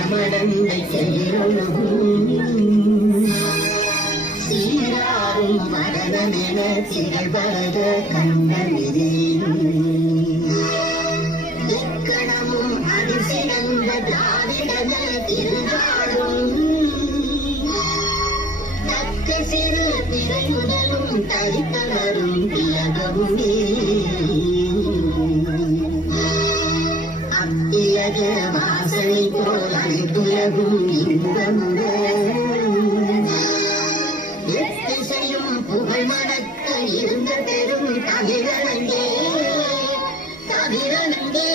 மனமடந்தை செய்யொழுகும் சீராரும் மரதமென திகழ் பரத கண்டமிதே இக்கணமும் அதில் சிறந்த திராவிடத திருநாளும் தக்க சிறு திரை முதலும் தரித்தனரும் திலகமுமே அத்தியக வாசனை போல் அனைத்துலகும் இன்பமுடன் எத்திசையும் புகழ் மணக்க இருந்த பெரும் கவிரனங்கே கவிரனங்கே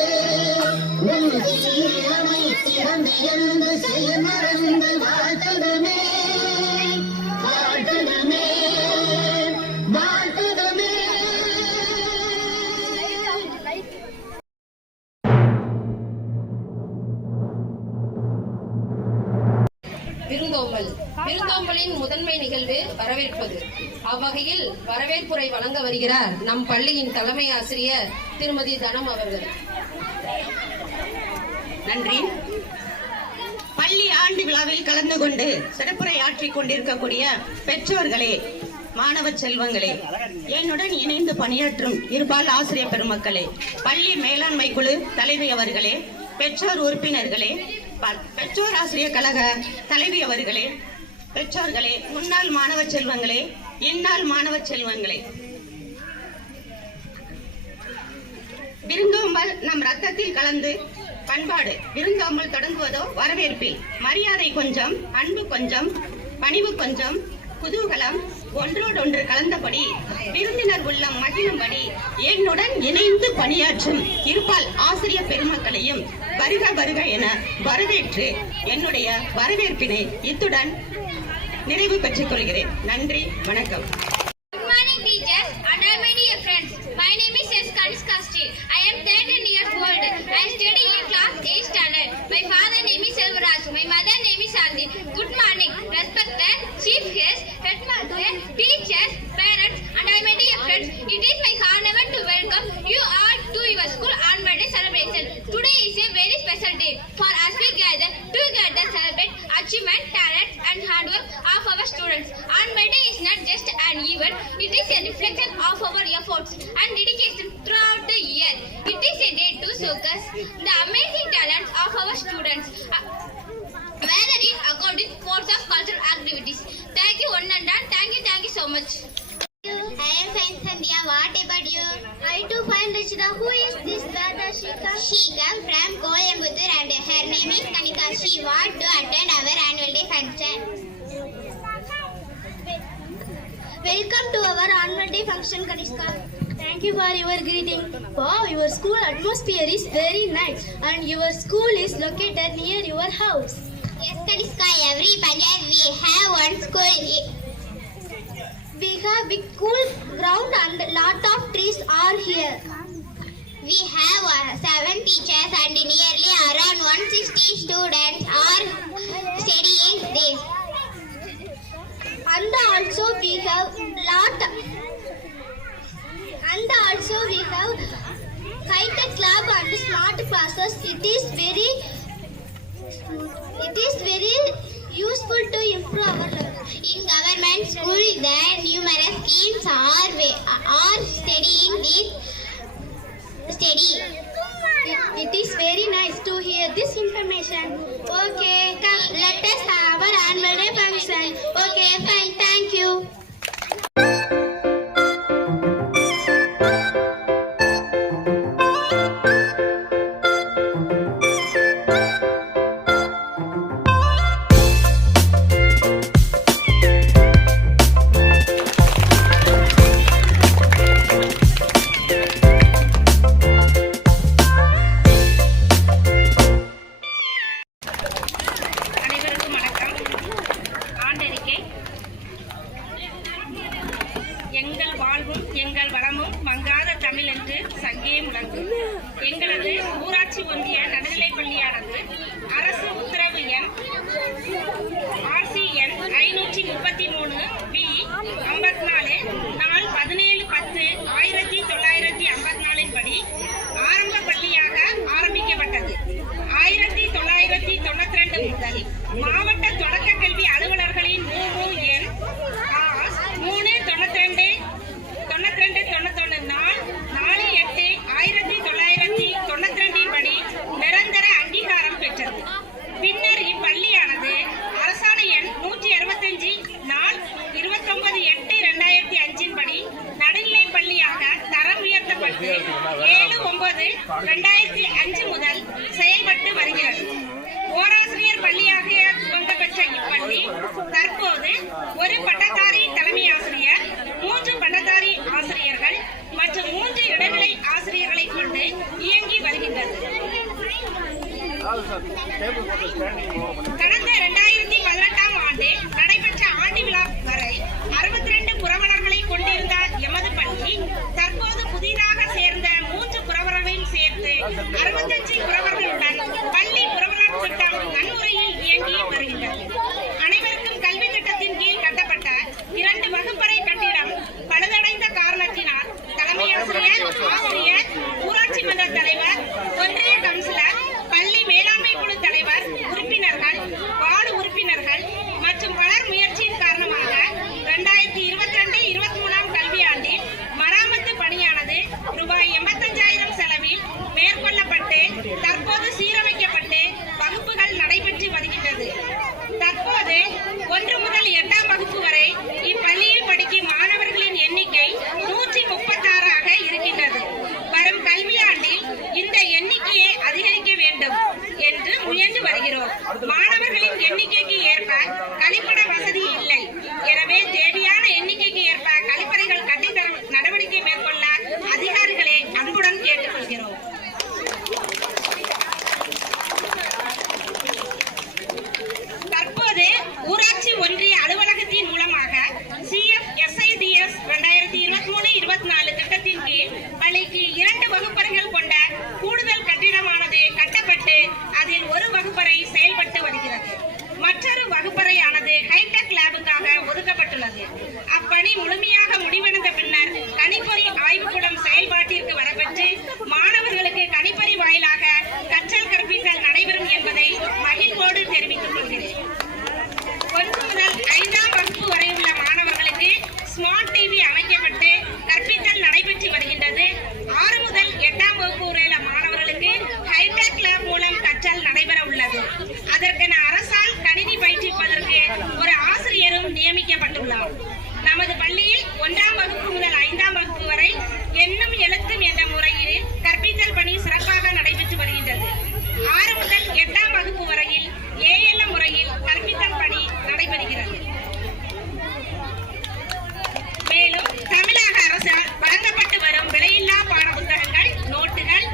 உன் சீரமை சிறந்தியந்து செய்ய மறந்து வாழ்த்துதமே வாழ்த்துதமே வாழ்த்துதமே. விருந்தோம்பலின் முதன்மை நிகழ்வு வரவேற்பது. அவ்வகையில் வரவேற்புரை வழங்க வருகிறார் நம் பள்ளியின் தலைமை ஆசிரியர் திருமதி தனம் அவர்கள். நன்றி. பள்ளி ஆண்டு விழாவில் கலந்து கொண்டு சிறப்புரை ஆற்றிக் கொண்டிருக்கக்கூடிய பெற்றோர்களே, மாணவ செல்வங்களே, என்னுடன் இணைந்து பணியாற்றும் இருபால் ஆசிரியர் பெருமக்களே, பள்ளி மேலாண்மை குழு தலைவி அவர்களே, பெற்றோர் உறுப்பினர்களே, பெற்றோர் ஆசிரியர் கழக தலைவி அவர்களே, பெற்றோர்களே, முன்னாள் மாணவ செல்வங்களே, இந்நாள் மாணவ செல்வங்களே, விருந்தோம்பல் நம் ரத்தத்தில் கலந்து பண்பாடு. விருந்தோம்பல் தொடங்குவதோ வரவேற்பில். மரியாதை கொஞ்சம், அன்பு கொஞ்சம், பணிவு கொஞ்சம், குதூகலம் ஒன்றோடொன்று கலந்தபடி விருந்தினர் உள்ளம் மகிழும்படி என்னுடன் இணைந்து பணியாற்றும் இருபால் ஆசிரியர் பெருமக்களையும் வருக வருக என வரவேற்று என்னுடைய வரவேற்பினை இத்துடன் நிறைவு பெற்றுக் கொள்கிறேன். நன்றி, வணக்கம். Good morning teachers and my dear friends. My name is S. Kaniska Street. I am 13 years old. I am studying in class 8th standard. My father name is Selvaraj. My mother name is Sandhi. Good morning, respected chief guests, headmaster, teachers, parents and my dear friends. It is my honor to welcome you all to your school annual day celebration. Today is a very special day for us. We gather together celebrate achievement, talent and hard work of our students. Annual day is not just an event, it is a reflection of our efforts and dedication throughout the year. It is a day to showcase the amazing talents of our students, whether in according sports or cultural activities. Thank you one and all. Thank you so much. I am fine, Sandhya. What about you? I too fine, Rachita. Who is this Dada Shika? She comes from Coimbatore and her name is Kanika. She wants to attend our annual day function. Welcome to our annual day function, Kaniska. Thank you for your greeting. Wow, your school atmosphere is very nice and your school is located near your house. Yes, Kaniska. Every Punjab we have one school. We have big cool ground and lot of trees are here. We have 7 teachers and nearly around 160 students are studying this. And also we have high-tech lab and smart classes. It is very useful to improve our learning. In government school, the numerous schemes are studying this study. It is very nice to hear this information. Okay, come, let us have our annual day function. Okay, fine, thank you. ஆண்டு முதல் மாவட்ட தொடக்க கல்வி அலுவலர்களின் எண் 4-8-1992 படி நிரந்தர அங்கீகாரம் பெற்றது. பின்னர் இப்பள்ளியானது அரசாணை எண் 165 நாள் 29-8-2005 படி நடுநிலைப் பள்ளியாக தரம் உயர்த்தப்பட்டு 7-9-2005 முதல் செயல்பட்டு வருகிறது. ஓராசிரியர் பள்ளியாக துவங்க பெற்ற இப்பள்ளி தற்போது ஒரு பட்டதாரி தலைமை ஆசிரியர், 3 பட்டதாரி ஆசிரியர்கள் மற்றும் 3 இடைநிலை ஆசிரியர்களை கொண்டு இயங்கி வருகின்றது. கடந்த 2018ஆம் ஆண்டு நடைபெற்ற ஆண்டு விழா வரை 62 புரவலர்களை கொண்டிருந்த எமது பள்ளி தற்போது புதிதாக சேர்ந்த 3 புரவலரையும் சேர்த்து 65 புரவர்களுடன் பள்ளி புரவலர் திட்டம் நன்முறையில் இயங்கி வருகின்றது. அனைவருக்கும் கல்வி திட்டத்தின் கீழ் கட்டப்பட்ட 2 வகுப்பறை கட்டிடம் பழுதடைந்த காரணத்தினால் தலைமை ஆசிரியர், ஆசிரியர், ஊராட்சி மன்ற தலைவர், ஒன்றிய கவுன்சிலர், பள்ளி மேலாண்மை குழு தலைவர், உறுப்பினர்கள், வார்டு உறுப்பினர்கள் மற்றும் பலர் முயற்சியின் காரணமாக 2022-23ஆம் கல்வியாண்டில் மராமத்து பணியானது ரூபாய் 85,000 செலவில் மேற்கொள்ளப்பட்டு தற்போது சீரமைக்கப்பட்டு வகுப்புகள் நடைபெற்று வருகின்றது. தற்போது 1 முதல் 8ஆம் வகுப்பு வரை இப்பள்ளியில் படிக்கும் மாணவர்களின் எண்ணிக்கை 136ஆக இருக்கின்றது. வரும் கல்வியாண்டில் இந்த எண்ணிக்கையை அதிகரிக்க வேண்டும் என்று முயன்று வருகிறோம். மாணவர்களின் எண்ணிக்கைக்கு ஏற்ப கழிப்பிட வசதி இல்லை. எனவே தேவையான எண்ணிக்கைக்கு ஏற்ப கழிப்பறைகள் கட்டித்தரும் நடவடிக்கை மேற்கொள்ள அதிகாரிகளை அன்புடன் கேட்டுக்கொள்கிறோம். தற்போது ஊராட்சி ஒன்றிய அலுவலகத்தின் மூலமாக CFSIDS 2023-24 திட்டத்தின் கீழ் பள்ளிக்கு 2 வகுப்பறைகள் கொண்ட கூடுதல் கட்டிடமானது கட்டப்பட்டு அதில் ஒரு வகுப்பறை செயல்பட்டு வருகிறது. மற்றொரு வகுப்பறையானது ஹைடெக் லேபுக்காக ஒதுக்கப்பட்டுள்ளது. அப்பணி முழுமையாக முடிவடைந்த பின்னர் கணிப்பொறி ஆய்வுக்கூடம் செயல்பாட்டிற்கு வரப்பெற்று மாணவர்களுக்கு கணிப்பொறி வாயிலாக கற்றல் கற்பித்தல் நடைபெறும் என்பதை மகிழ்வோடு தெரிவித்துக் கொள்கிறேன். 1 முதல் 5ஆம் வகுப்பு வரை உள்ள மாணவர்களுக்கு ஸ்மார்ட் டிவி அமைக்கப்பட்டு கற்பித்தல் நடைபெற்று வருகின்றது. 6 முதல் 8ஆம் வகுப்பு வரை உள்ள மாணவர்களுக்கு ஹைடெக் லேப் மூலம் கற்றல் நடைபெற உள்ளது. அதற்கென அரசால் கணினி பயிற்றுவிப்பதற்கு ஒரு ஆசிரியரும் நியமிக்கப்பட்டுள்ளார். நமது பள்ளியில் 1ஆம் வகுப்பு முதல் 5ஆம் வகுப்பு வரை எண்ணும் எழுத்தும் என்ற முறையில் கற்பித்தல் பணி சிறப்பாக நடைபெற்று வருகின்றது. 6 முதல் 8ஆம் வகுப்பு வரையில் ALM முறையில் கற்பித்தல் பணி நடைபெறுகிறது. மேலும் தமிழக அரசால் வழங்கப்பட்டு வரும் விலையில்லா பாட புத்தகங்கள், நோட்டுகள்,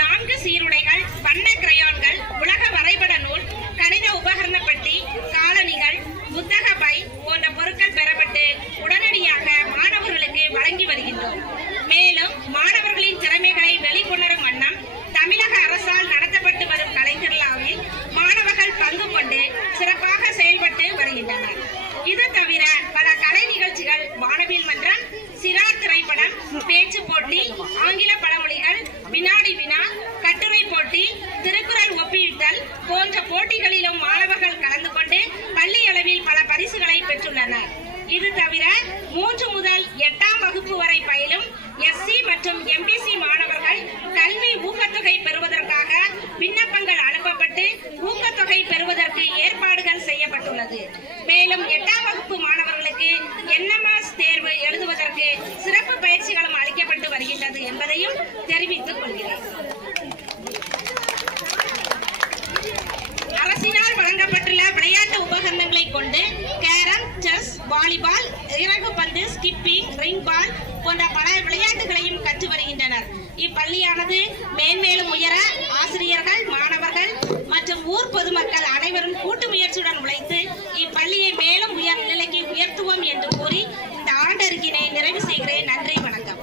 4 சீருடைகள், வண்ண கிரையான்கள், உலக வரைபட நூல், கணித உபகரண பெட்டி, காலணிகள், புத்தக பை போன்ற பொருட்கள் பெறப்பட்டு உடனடியாக மாணவர்களுக்கு வழங்கி வருகின்றோம். மேலும் மாணவர்களின் திறமைகளை வெளிக்கொணரும் வண்ணம் தமிழக அரசால் நடத்தப்பட்டு வரும் கலைத்திருவிழாவில் மாணவர்கள் பங்கு கொண்டு சிறப்பாக செயல்பட்டு வருகின்றனர். இது தவிர பல கலை நிகழ்ச்சிகள், வானவில் மன்றம், சிறார் திரைப்படம், பேச்சு போட்டி, ஆங்கில பழமொழிகள், வினாடி வினா, கட்டுரை போட்டி, திருக்குறள் ஒப்பித்தல் போன்ற போட்டிகளிலும் மாணவர்கள் கலந்து கொண்டு பள்ளி அளவில் பல பரிசுகளை பெற்றுள்ளனர். இது தவிர 3 முதல் 8ஆம் வகுப்பு வரை பயிலும் SC மற்றும் MPC மாணவர்கள் கல்வி ஊக்கத்தொகை பெறுவதற்காக விண்ணப்பங்கள் அனுப்பப்பட்டு ஊக்கத்தொகை பெறுவதற்கு ஏற்பாடுகள் செய்யப்பட்டுள்ளது. மேலும் 8ஆம் வகுப்பு மாணவர்களுக்கு NMS தேர்வு எழுதுவதற்கு சிறப்பு பயிற்சிகளும் அளிக்கப்பட்டு வருகின்றது என்பதையும் தெரிவித்துக் கொள்கிறேன். அரசினால் வழங்கப்பட்டுள்ள விளையாட்டு உபகரணங்களை கொண்டு கேரம், செஸ், வாலிபால், இறகு பந்து, ஸ்கிப்பிங், ரிங் பால் போன்ற பல விளையாட்டுகளையும் கற்று வருகின்றனர். இப்பள்ளியானது மேன்மேலும் உயர ஆசிரியர்கள், மாணவர்கள் மற்றும் ஊர் பொதுமக்கள் அனைவரும் கூட்டு முயற்சியுடன் உழைத்து இப்பள்ளியை மேலும் உயர் நிலைக்கு உயர்த்துவோம் என்று கூறி இந்த ஆண்டறிக்கையை நிறைவு செய்கிறேன். நன்றி, வணக்கம்.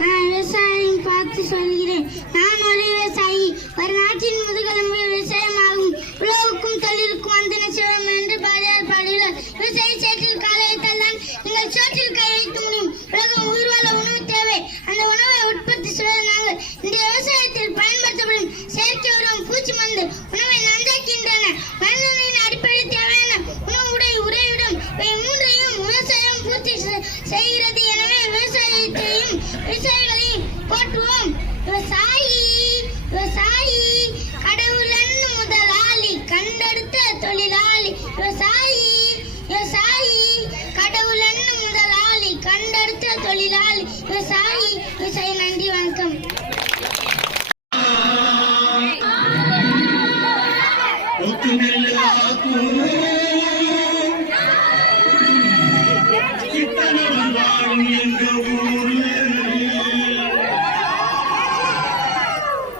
நான் விவசாயம் பார்த்து சொல்கிறேன். நான் ஒரு விவசாயி. ஒரு நாட்டின் முதுகெலும்பு விவசாயமாகும். உழவுக்கும் தொழிலுக்கும் வந்தன சிவம் என்று பாரதியார் பாடுகிறார். விவசாயி சேற்றில் காலை வைத்தால் தான் நீங்கள் சோற்றில் கை வைக்க முடியும். உலகம் உயிர்வாழ உணவு தேவை. அந்த உணவை உற்பத்தி செய்வது நாங்கள். இந்த விவசாயத்தில் பயன்படுத்தப்படும் செயற்கை உரம், பூச்சி மருந்து உணவை நன்றாக்கின்றன. மனிதனின் அடிப்படை தேவையான உணவு, உடை, உறைவிடம் இவை மூன்றையும் விவசாயம் பூர்த்தி செய்கிறது. எனவே விவசாயிகளையும் போற்றுவோம். விவசாயி விவசாயி கடவுளன்னு முதலாளி, கண்டெடுத்த தொழிலாளி. விவசாயி விவசாயி கடவுளன்னு முதலாளி, கண்டெடுத்த தொழிலாளி. விவசாயி விவசாயி. நன்றி, வணக்கம்.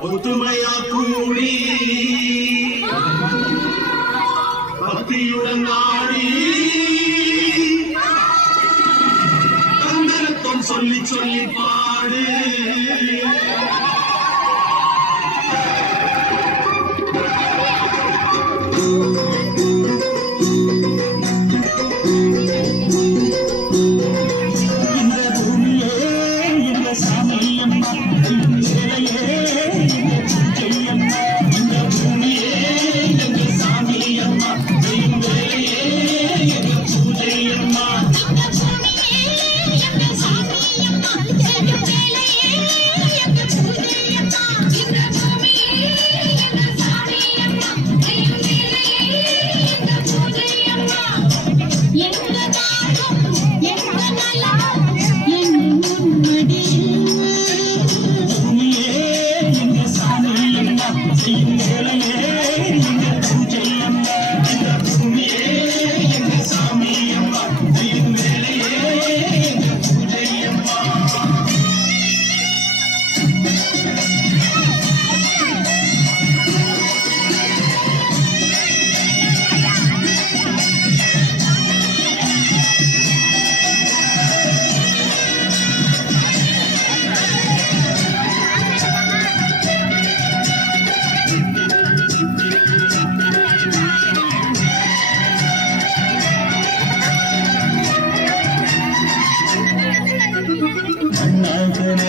ஒத்துமையா கூடி பக்தியுடன் நாடி தந்தரத்தம் சொல்லி சொல்லி பாடு. என்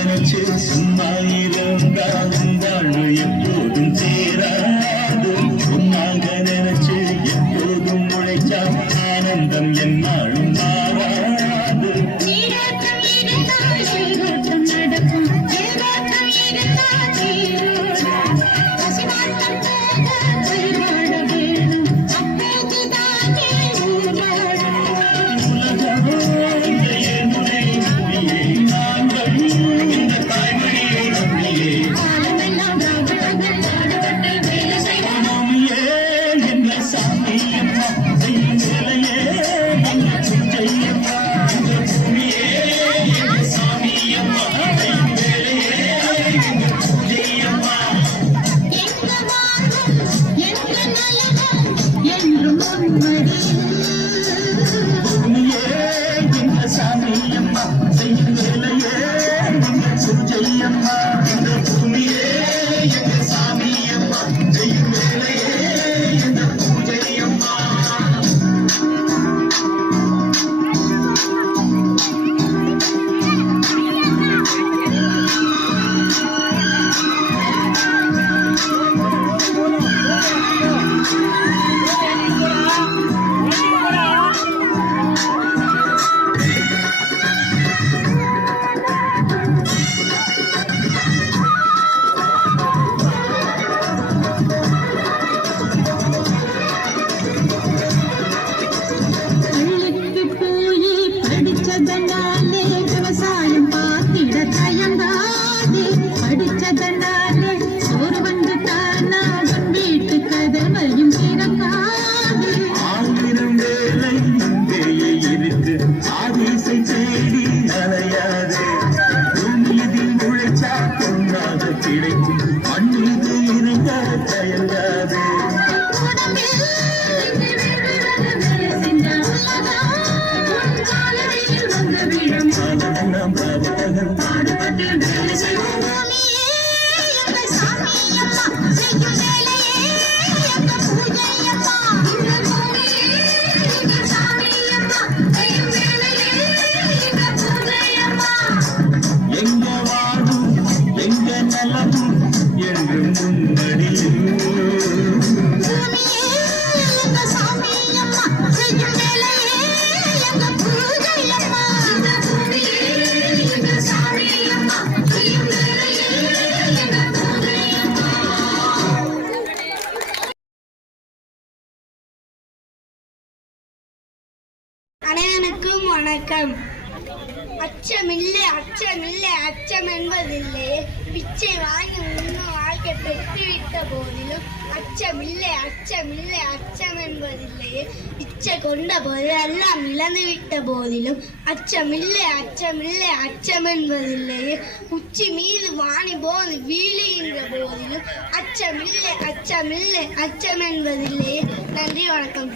நினைச்சு சும்மா இருந்தாலும் வாழ்வு எப்போதும் சேராது. உன்னாக நினைச்சு எப்போதும் உழைச்சா ஆனந்தம் என்னாலும் மாறாது. நீராட்டம் இருந்தால் நீராட்டம் நடக்கும், நீராட்டம் இருந்தால் நீரோடா. பசிவாட்டம் போக பயிராட வேணும், அப்போதுதானே ஊர் வாழும். உலகமோ இந்த ஏழ்முறை நம்பியே, நாங்கள் இந்த தாய்மொழியை நம்பியே. காலமெல்லாம் ராவணர்கள் பாடுபட்டு வேலை செய்வோம். பூமியே என்ற சாமியம்மா, செய்யும் வேலையே என்ற பூஜையம்மா. இந்த பூமியே என்ற சாமியம்மா, செய்யும் வேலையே என்ற பூஜையம்மா. எங்க வாழ்வும் எங்க நலமும் என்றும் உன்மடி. பூமியே என்ற சாமியம்மா, செய்யும் வேலையே என்ற பூஜையம்மா. இந்த பூமியே என்ற சாமியம்மா, செய்யும் வேலையே என்ற பூஜையம்மா. பள்ளிக்கு போய் படிச்சதனாலே விவசாயம் பார்த்திட தயங்காதே. படிச்சதனாலே சோறு வந்து தானா உன் வீட்டு கதவையும் திறக்காதே. ஆயிரம் வேலை இங்கேயே இருக்கு, ஆதிசை தேடி அலையாதே. பூமியில் உழைச்சா பொன்னாக கிடைக்கும், மண்மீது இறங்க தயங்காதே. உடம்பில் வேலை செஞ்ச உலகம் உன் காலடியில் வந்து விழும். காலமெல்லாம் பாவங்கள் பாடுபட்டு வேலை செய்வோம். பூமியே எங்கள் சாமியம்மா, செய்யும் வேலையே எங்கள் பூஜையம்மா. இந்த பூமியே எங்கள் சாமியம்மா, செய்யும் வேலையே எங்கள் பூஜையம்மா. எங்க வாழும் எங்க நலமும் என்று முன்னடியும். பூமியே எங்கள் சாமியம்மா, செய்யும் வேலையே எங்கள் பூஜையம்மா. இந்த பூமியே எங்கள் சாமியம்மா, செய்யும் வேலையே எங்கள் பூஜையம்மா. அனைவருக்கும் வணக்கம். அச்சமில்லை அச்சமில்லை அச்சம் என்பதில்லை, பிச்சை வாங்கி உண்ணும் வாழ்க்கை பெற்றுவிட்ட போதிலும் அச்சமில்லை அச்சமில்லை அச்சம் என்பதில்லை, பிச்சை கொண்ட போது எல்லாம் இழந்துவிட்ட போதிலும் அச்சமில்லை அச்சமில்லை அச்சம் என்பதில்லை, உச்சி மீது வாணி போது வீழுகின்ற போதிலும் அச்சமில்லை அச்சமில்லை அச்சம் என்பதில்லை. நன்றி, வணக்கம்.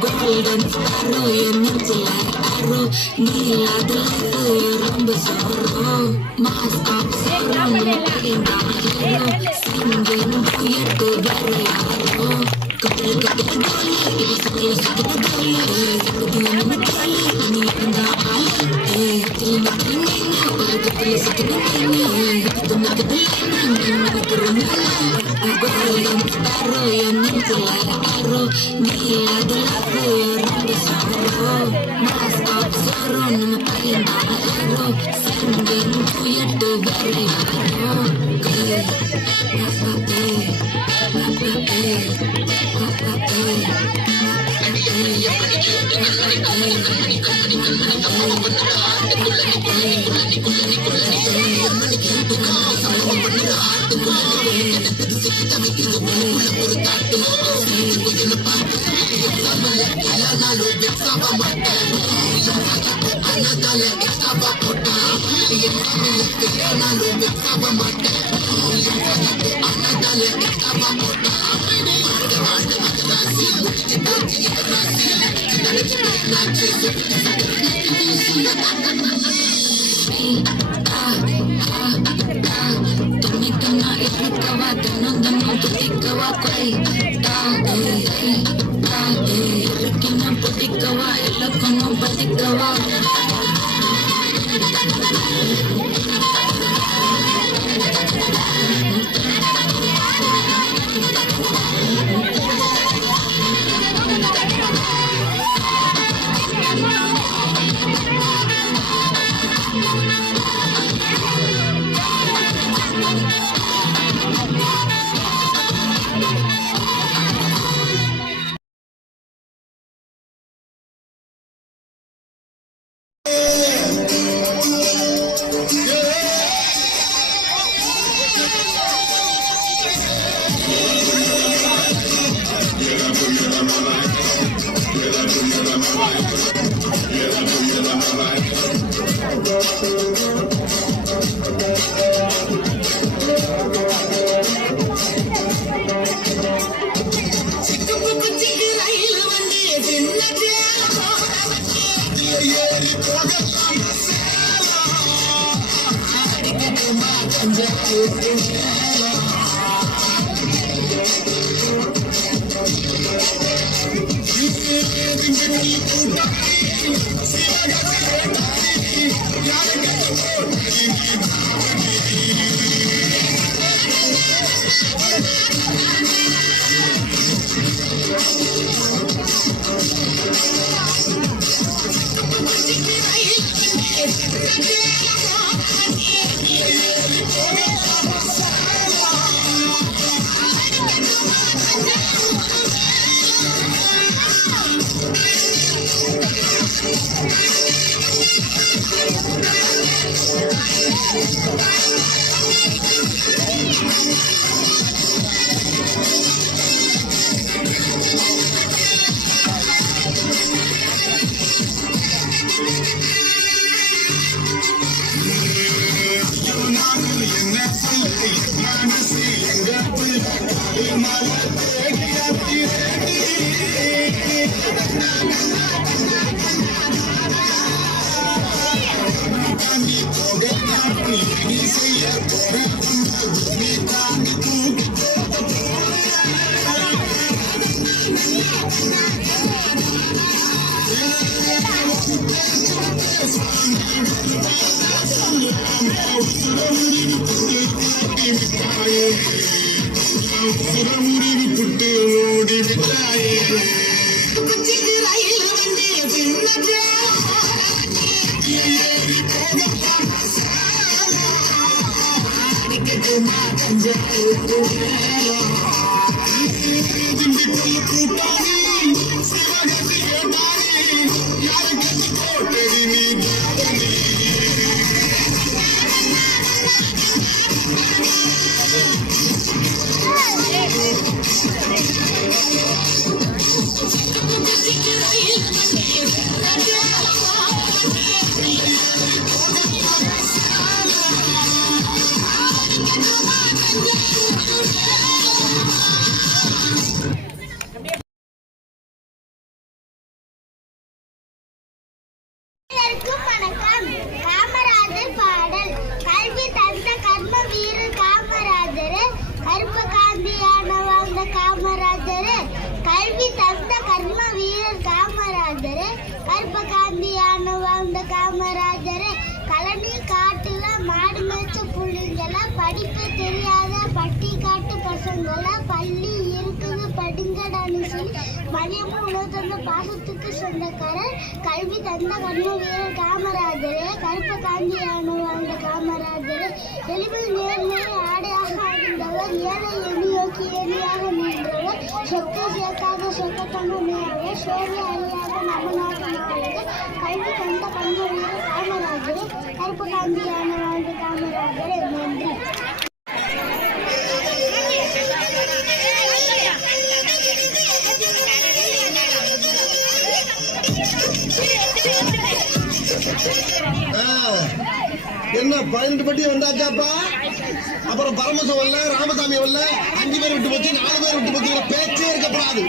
Golden sparrow, your nutilla arrow, Nila the letter, rumba sorrow, mask of sorrow, looking down hero, singing weird to very arrow. Couple dolly, it is close to the dolly, the dolly, and the eye, till the king, the second king, the golden sparrow, your nutilla arrow, Nila the letter, rumba sorrow, mask of sorrow, looking down hero, singing weird to very Kamarajar பாடல். கல்வி தந்த கர்ம வீரர் காமராஜர், கருப்பு காந்தியான வாழ்ந்த காமராஜர். கல்வி தந்த கர்ம வீரர் காமராஜர், கருப்பு காந்தியான வாழ்ந்த காமராஜர். கழனி காட்டுல மாடு மேய்ச்ச புள்ளிங்கள, படிப்பு தெரியாத பட்டி காட்டு பசங்கள, பள்ளி இருக்குது படிங்கடான்னு சொல்லி மதியமும் உணவு தந்த பாசத்துக்கு சொந்தக்காரர். கல்வி தந்த கர்ம வீரர் காமராஜர், கருப்பு காந்தியான வாழ்ந்த காமராஜர். எளிமையில் நேர்மையை ஆடையாக அணிந்தவர், ஏழை எளியோக்கி எளியாக நின்றவர். சொத்து சேர்க்காத சொக்கத்தங்கமையாக சோழி அழியாத நமநாதனாக. கல்வி தந்த கர்ம வீரர் காமராஜர், கருப்பு காந்தியான வாழ்ந்த காமராஜர். நன்றி. என்ன 18 பட்டி வந்தாச்சாப்பா? அப்புறம் பரமசம் வரல, ராமசாமி வரல, 5 பேர் விட்டு போச்சு, 4 பேர் விட்டு போச்சு, பேச்சே இருக்கப்படாது.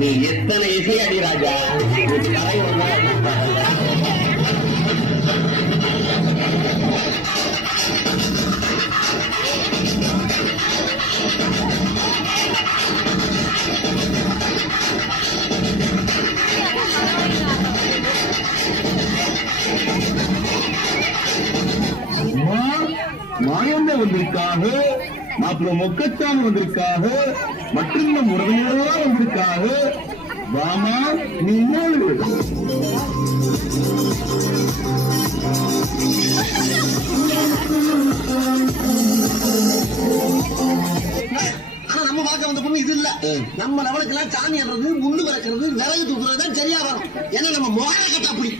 நீ எத்தனை இசையடி ராஜா, கரை மாயந்த வந்திருக்காக, மாப்பிள்ள மொக்கச்சாமி வந்திருக்காக, மற்றும் நம் உறவினரா வந்திருக்காக. வாமா நீ நம்ம பார்க்க வந்த பொண்ணு இது இல்ல. நம்ம லெவலுக்கு எல்லாம் சாமி ஆடுறது, முள்ளு வளர்க்கறது, விறகு தூக்குறது தான் சரியா வரும். ஏன்னா நம்ம மோர கட்டா அப்படி.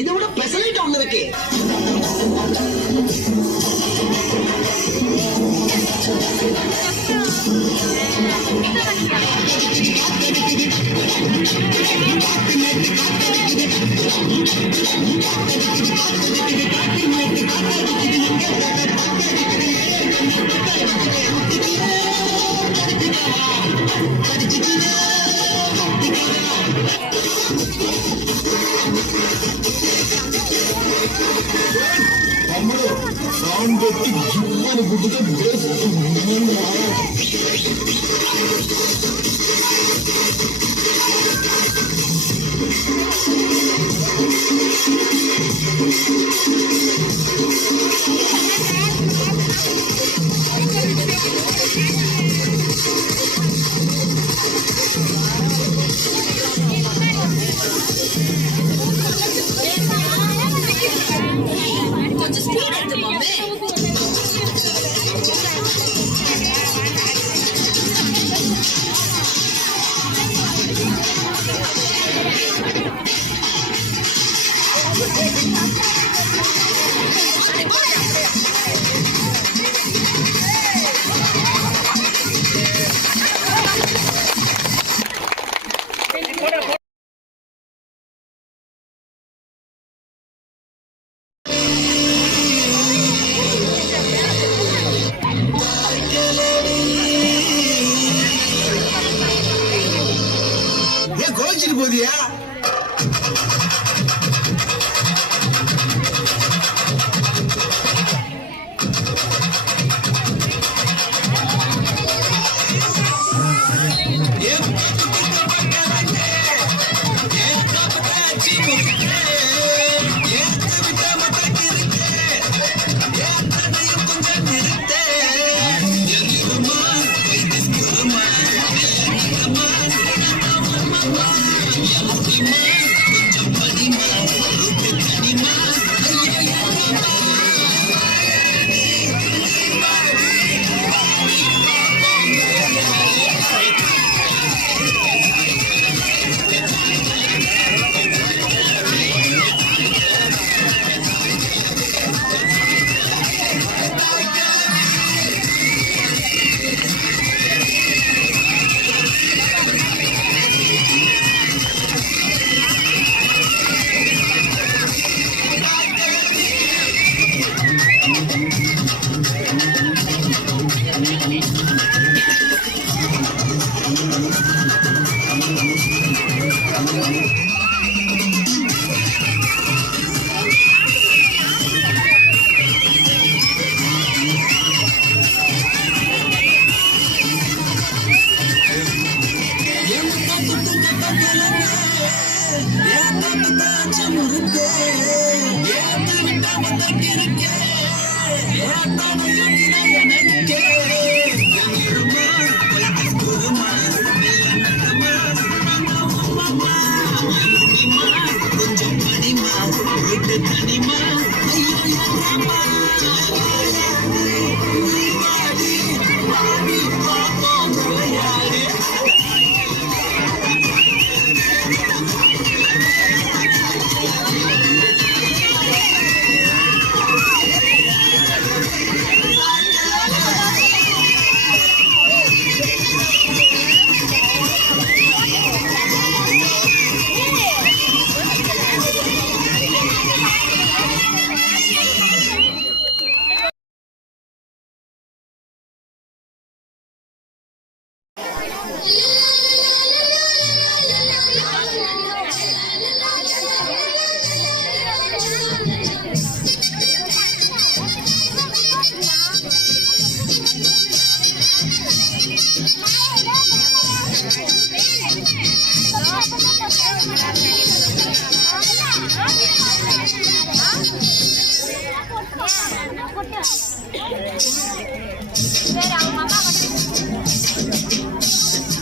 இதை விட பெசலைட் ஒண்ணு இருக்கு. சவுண்ட் வெட்டி ஜிம்மானு கொடுத்து கோச்சிட்டு போதியா?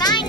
நான்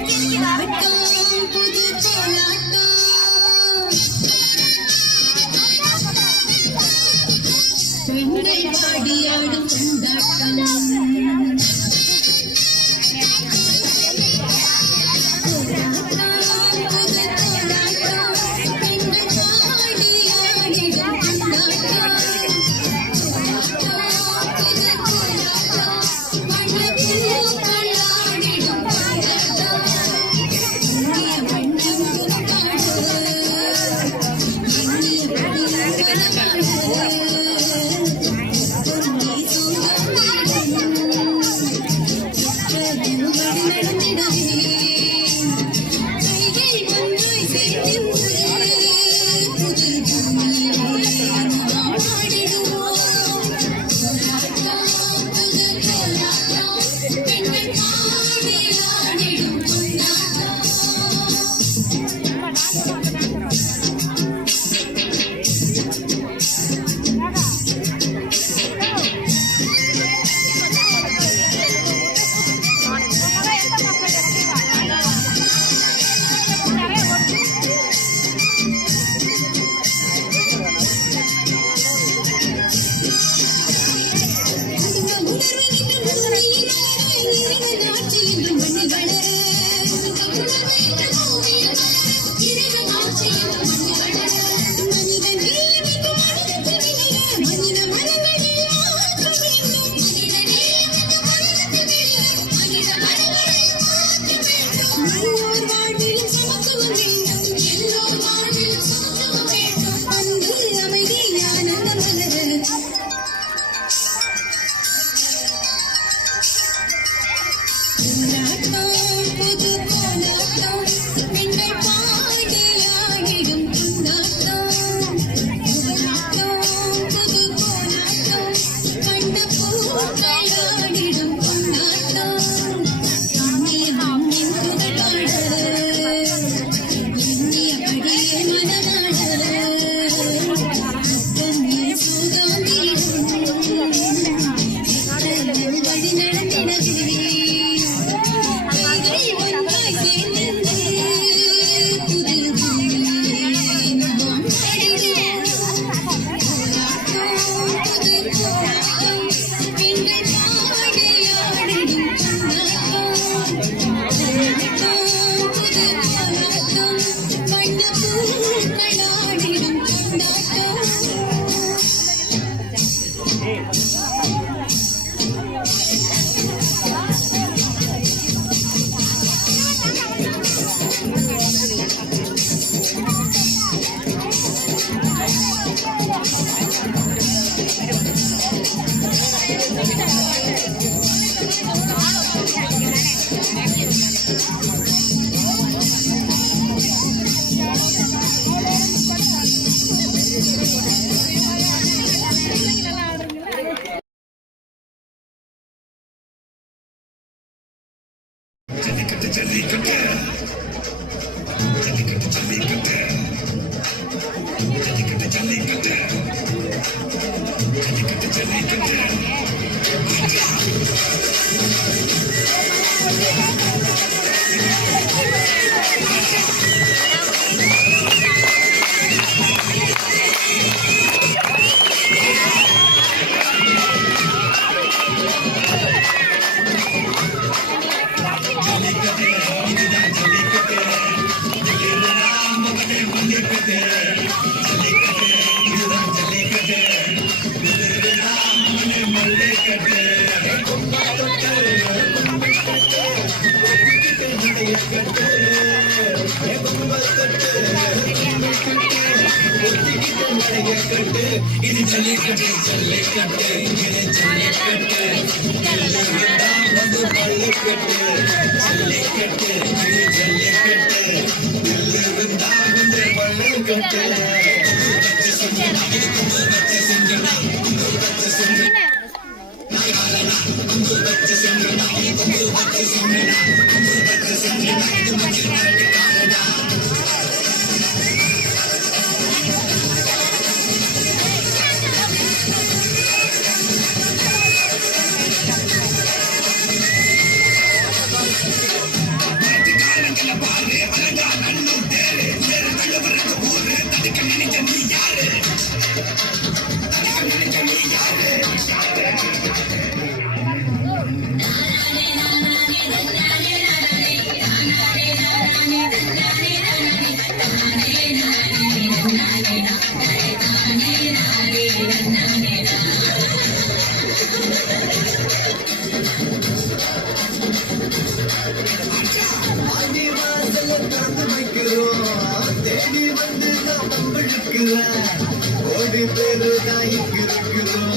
கோடி பேரு நாய்க்கு இருக்கிறோம்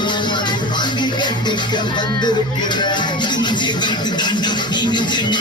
வாங்கி கட்டிக்க வந்திருக்கிறேன் கொஞ்சம் தள்ளி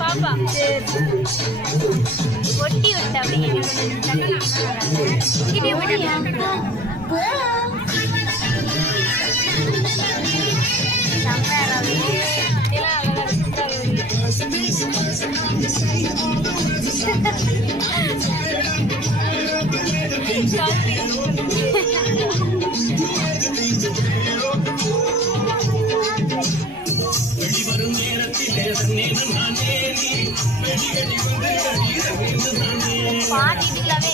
பாப்பா ஒட்டி விட்ட பாட்டி இதுக்கலாவே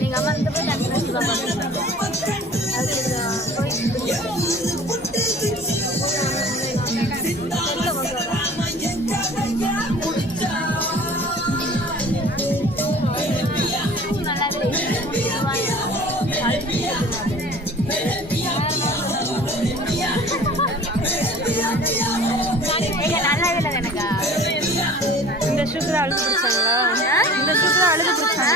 நீங்க அம்மா இந்த போய் நல்லாவே இல்லை எனக்கா இந்த சுகர் அழுது பிடிச்சாங்களா இந்த சுகர் அழுது பிடிச்சாங்க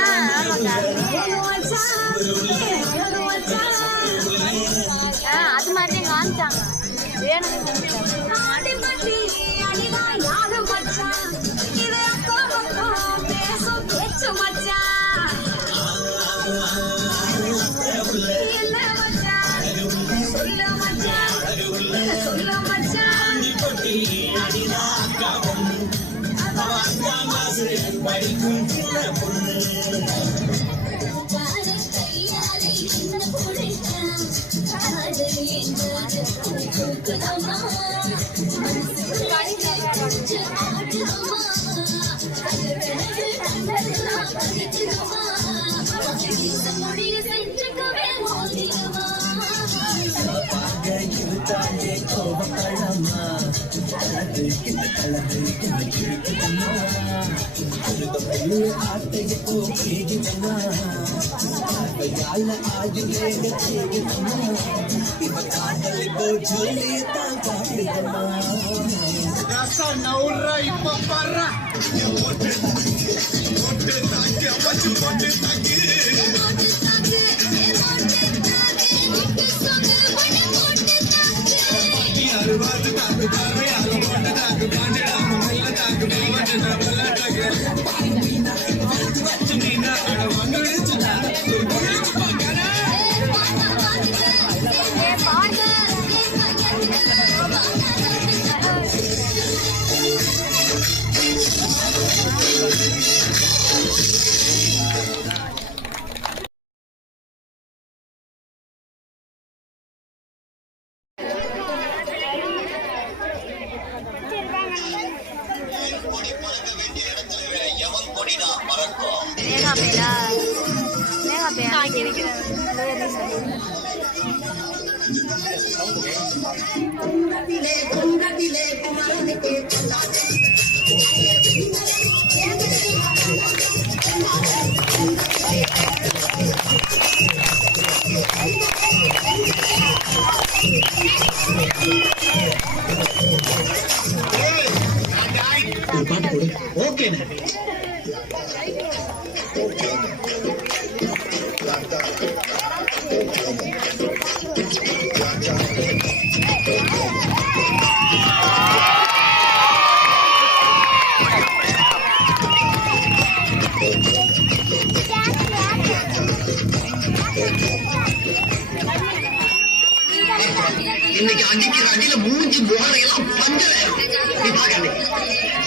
அது மாதிரி காமிச்சாங்க வேணும் ஓகே இன்னைக்கு அடிக்கிற அடியில மூஞ்சி முகரையெல்லாம் பஞ்சல நீ பாக்க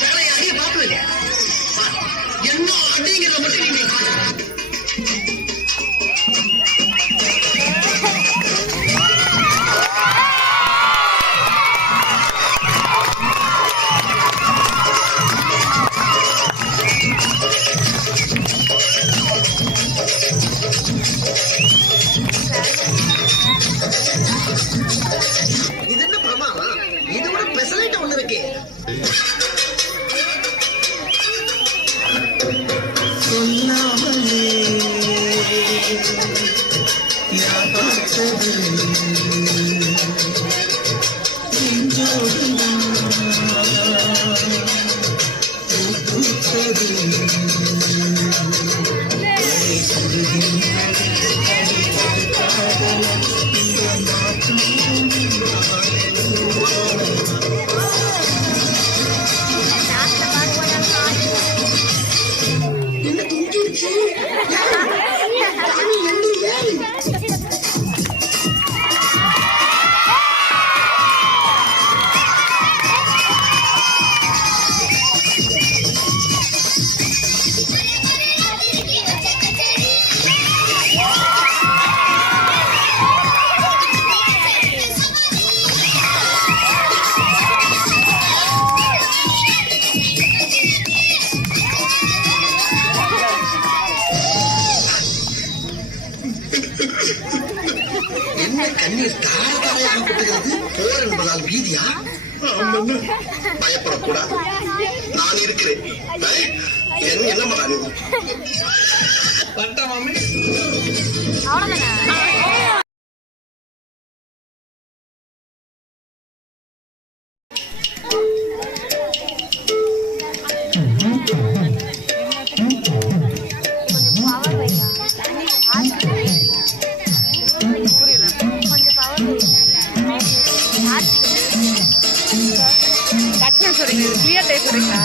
வேற அடிய பாத்துருங்க என்ன அடிங்கிறத மட்டும் நீங்க பாக்க இது என்ன பிரமாதம் இது விட பெசலைட் ஒண்ணு இருக்கு சொல்லாமலே கண்ணீர் தார தாரையாக கொட்டுகிறது போர் என்பதால் வீதியா பயப்படக்கூடாது நான் இருக்கிறேன் என்ன பண்ணாங்க கிளியர் பேசுறீங்களா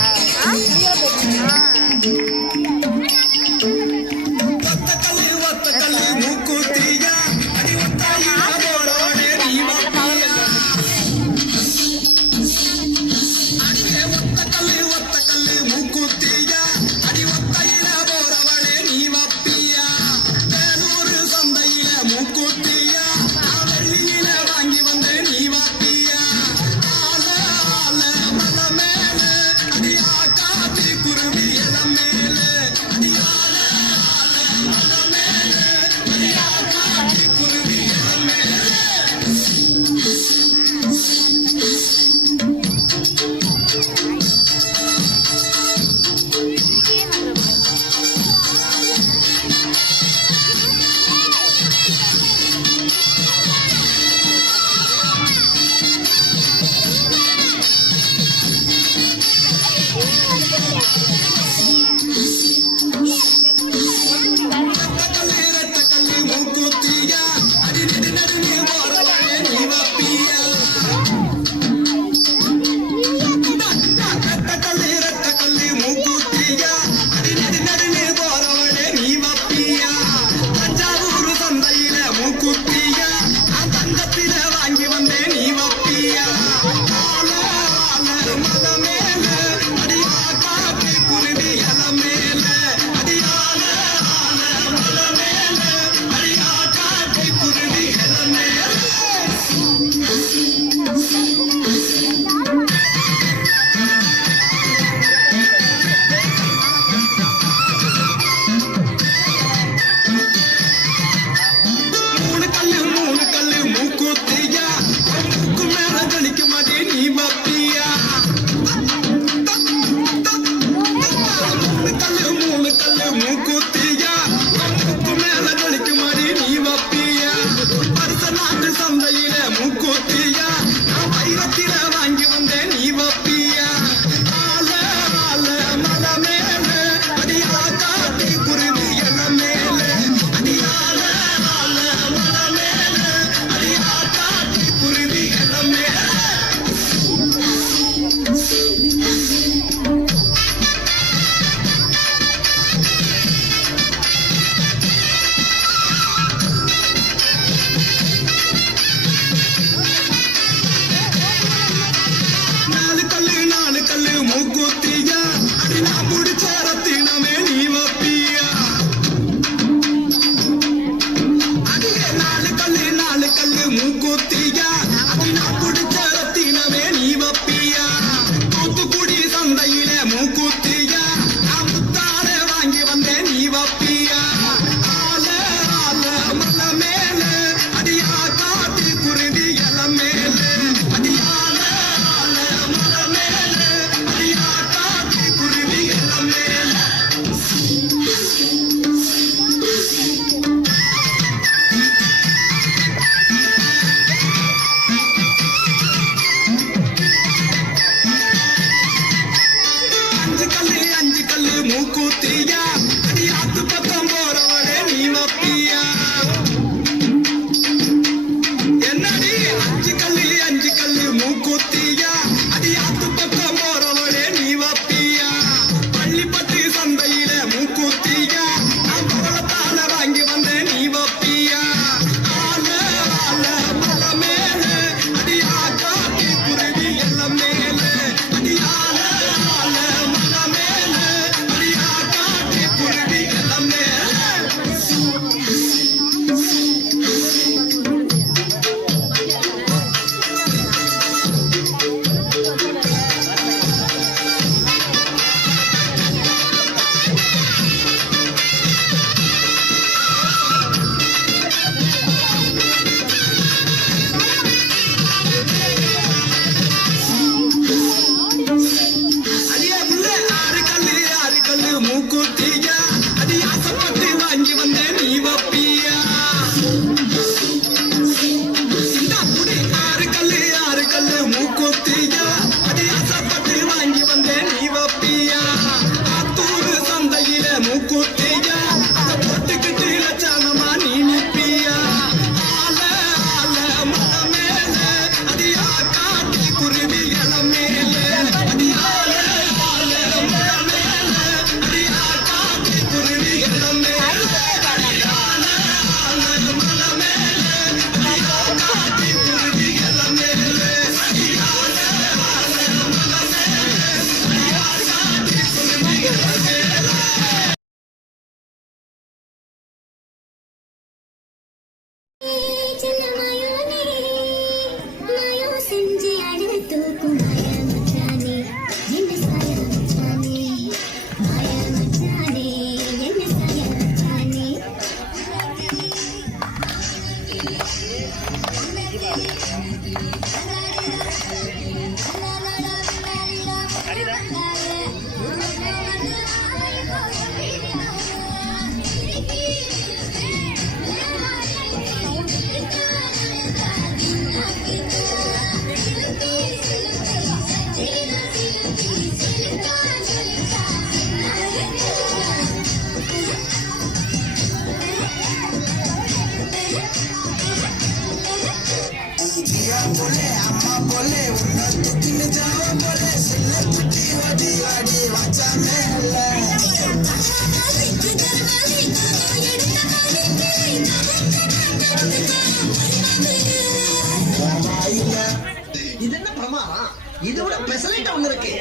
இது என்ன பிரமாதம்? இதோட பெசலைட் ஒண்ணு இருக்கு.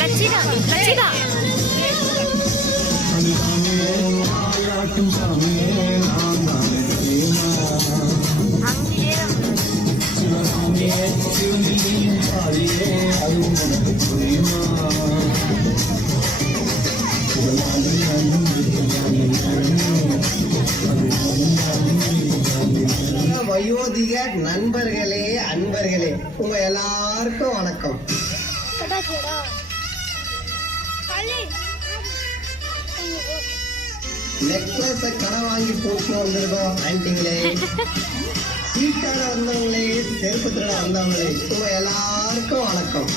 லட்சிதா லட்சிதா வயோதிக நண்பர்களே, அன்பர்களே, உங்க எல்லாருக்கும் வணக்கம். நெக்லஸ கடை வாங்கி போட்டு வந்திருக்கோம் ஆன்டிங்களே, சீட்டாட வந்தவங்களே, செருப்பு திருட வந்தவங்களே, உங்க எல்லாருக்கும் வணக்கம்.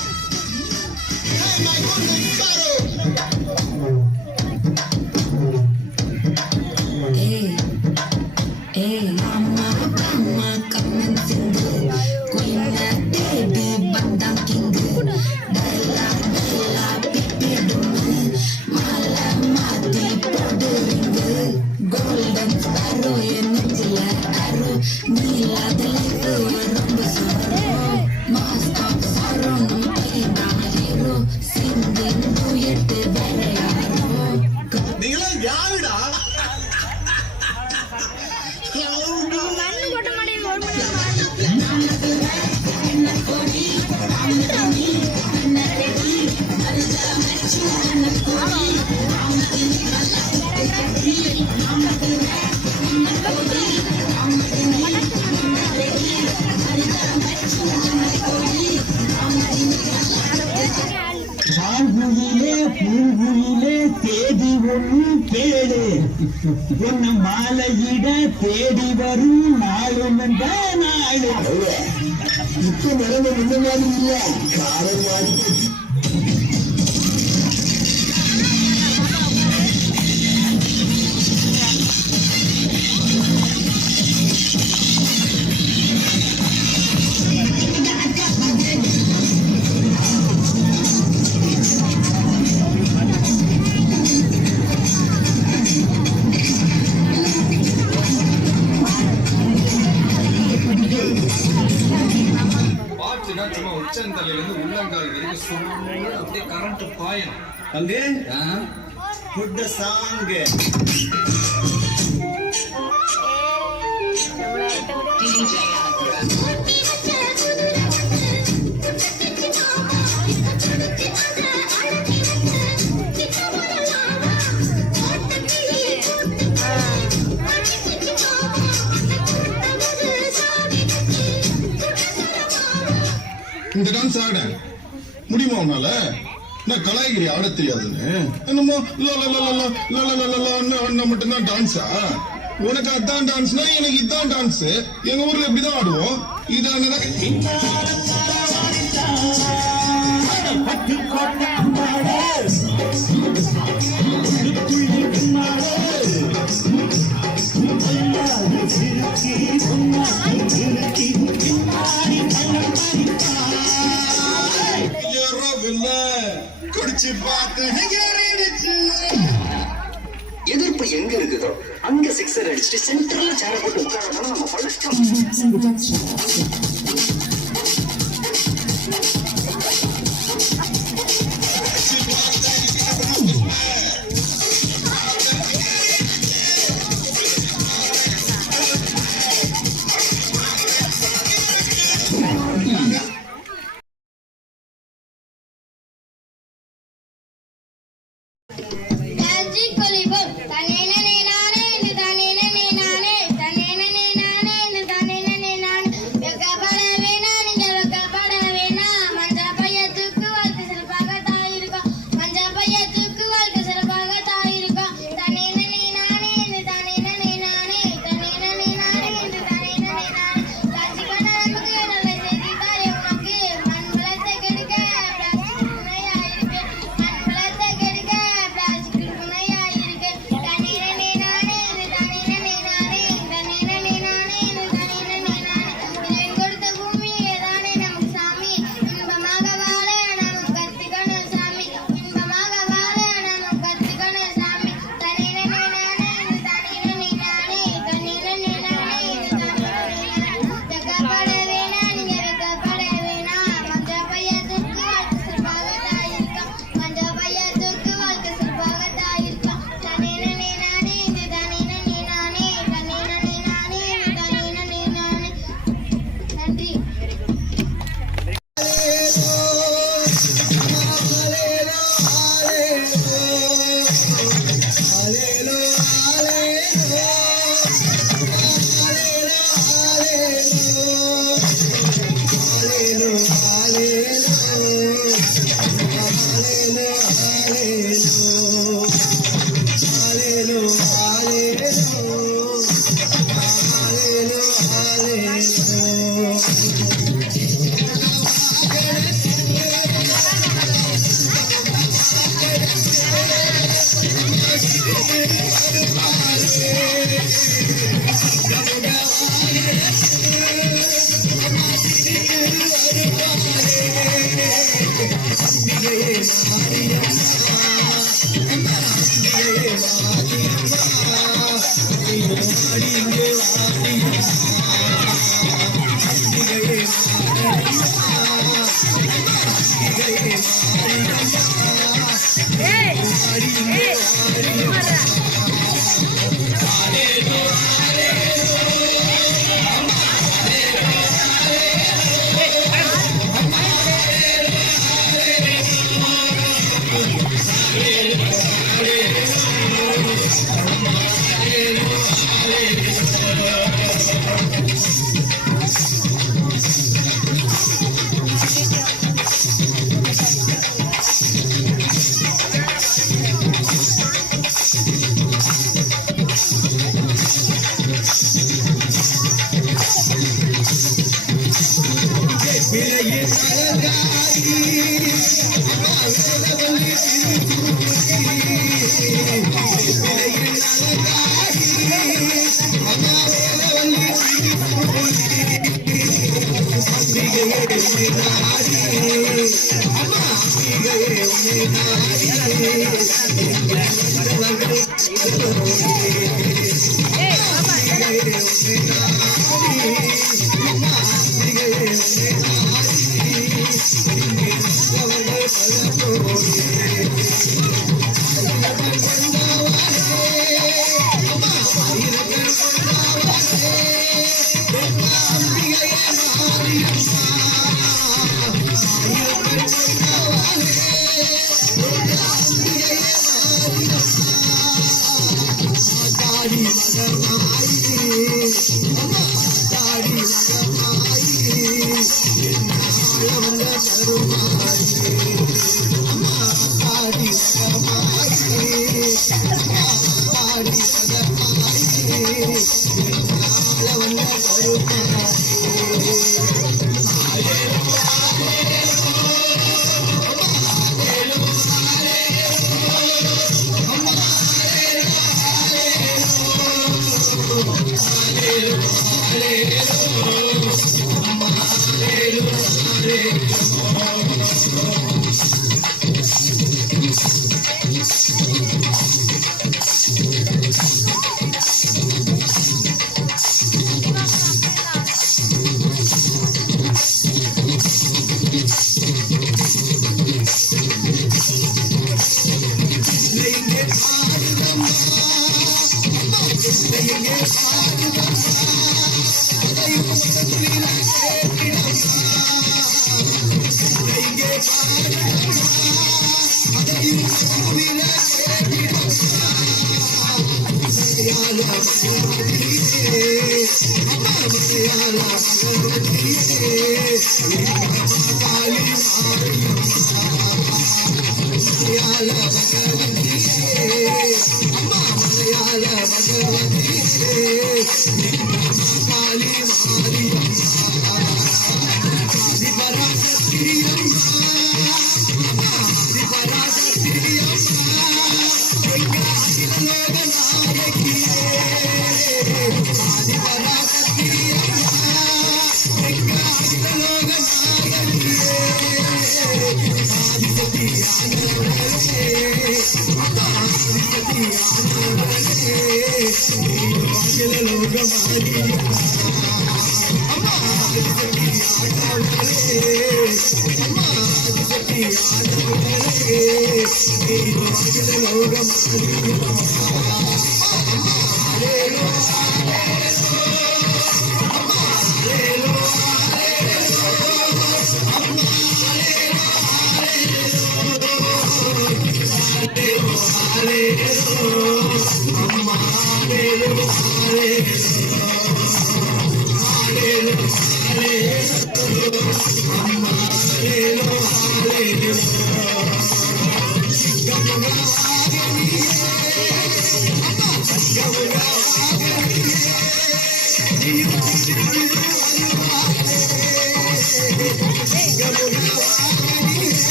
நீங்களாம் யாருடா? வாழ்வுயிலே பூங்குயிலே தேடி ஒன்றும் கேளு, என்ன மாலையிட தேடி வரும் நாளும் என்ற நாளு. இப்ப நிலைமை முன்ன மாதிரி இல்ல, காலம் மாறி போச்சு. சும்மா உச்சந்தலையிலிருந்து உள்ளங்கால் வரைக்கும் சும்மா அப்படியே கரண்ட் பாயணும். அங்கே put the song. இந்த டான்ஸ் ஆட முடியுமா உன்னால? நான் கலாய்கிரி ஆட தெரியாதுன்னு என்னமோ மட்டும்தான் டான்ஸா? உனக்கு அதான் டான்ஸ்னா எனக்கு இதான் டான்ஸ். எங்க ஊர்ல இப்படிதான் ஆடுவோம். இதான் குடிச்சு பார்த்து எதிர்ப்பு எங்க இருக்குதோ அங்க சிக்ஸர் அடிச்சுட்டு சென்டர்ல சேர போட்டு உட்காரணும் நம்ம பழக்கம். Bye. Hallelujah.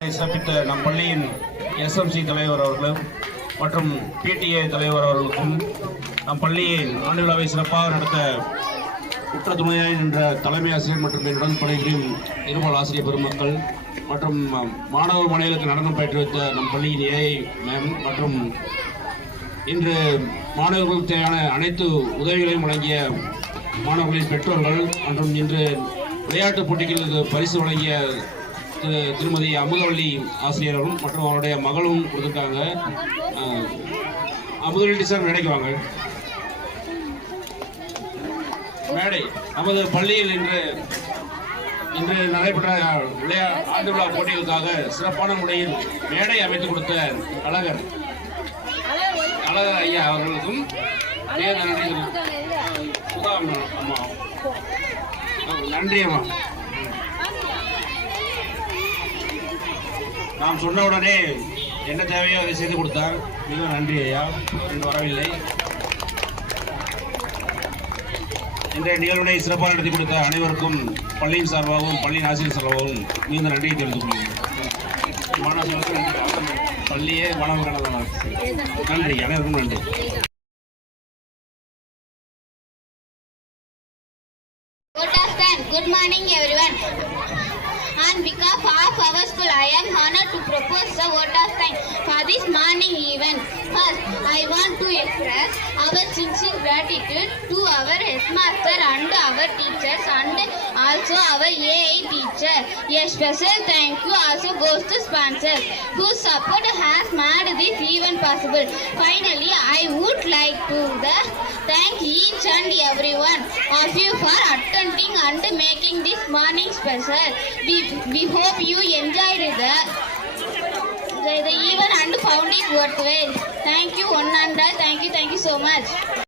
சிறப்பித்த நம் பள்ளியின் எஸ்எம்சி தலைவர் அவர்களும் மற்றும் பிடிஏ தலைவர் அவர்களுக்கும் நம் பள்ளியின் ஆண்டு விழாவை சிறப்பாக நடத்த குற்ற துணையாய் நின்ற தலைமை ஆசிரியர் மற்றும் என்னுடன் பணிபுரியும் இருமல் ஆசிரியர் பெருமக்கள் மற்றும் மாணவர் மாணவிகளுக்கு நடனம் பயிற்றுவித்த நம் பள்ளியின் ஏஐ மேம் மற்றும் இன்று மாணவர்களுக்கு தேவையான அனைத்து உதவிகளையும் வழங்கிய மாணவர்களின் பெற்றோர்கள் மற்றும் இன்று விளையாட்டுப் போட்டிகளுக்கு பரிசு வழங்கிய திருமதி அமுதவள்ளி ஆசிரியரும் மற்றும் அவருடைய மகளும் கொடுத்துருக்காங்க. அமுதவள்ளி டீச்சர் மேடைக்கு வாங்க. மேடை நமது பள்ளியில் இன்று நடைபெற்ற ஆண்டு விழா போட்டிகளுக்காக சிறப்பான முறையில் மேடை அமைத்துக் கொடுத்த அழகர் ஐயா அவர்களுக்கும் சுதா அம்மா நன்றி அம்மா. நாம் சொன்ன உடனே என்ன தேவையோ அதை செய்து கொடுத்தார். மிகவும் நன்றி ஐயா. வரவில்லை. இன்றைய நிகழ்வினை சிறப்பாக நடத்தி கொடுத்த அனைவருக்கும் பள்ளியின் சார்பாகவும் பள்ளியின் ஆசிரியர் சார்பாகவும் மிகுந்த நன்றியை தெரிவித்துக் கொள்கிறேன். மாணவர்களுக்கு பள்ளியே மாணவர்கள் நன்றி. அனைவருக்கும் நன்றி. Good morning everyone. On behalf of our school, I am honored to propose the vote of thanks for this morning event. First, I want to express our sincere gratitude to our headmaster and our teachers and also our AI teacher. A special thank you also goes to sponsors whose support has made this event possible. Finally, I would like to thank each and every one of you for attending and making this morning special. We hope you enjoyed the event and found it worthwhile. Thank you one and all. Thank you so much.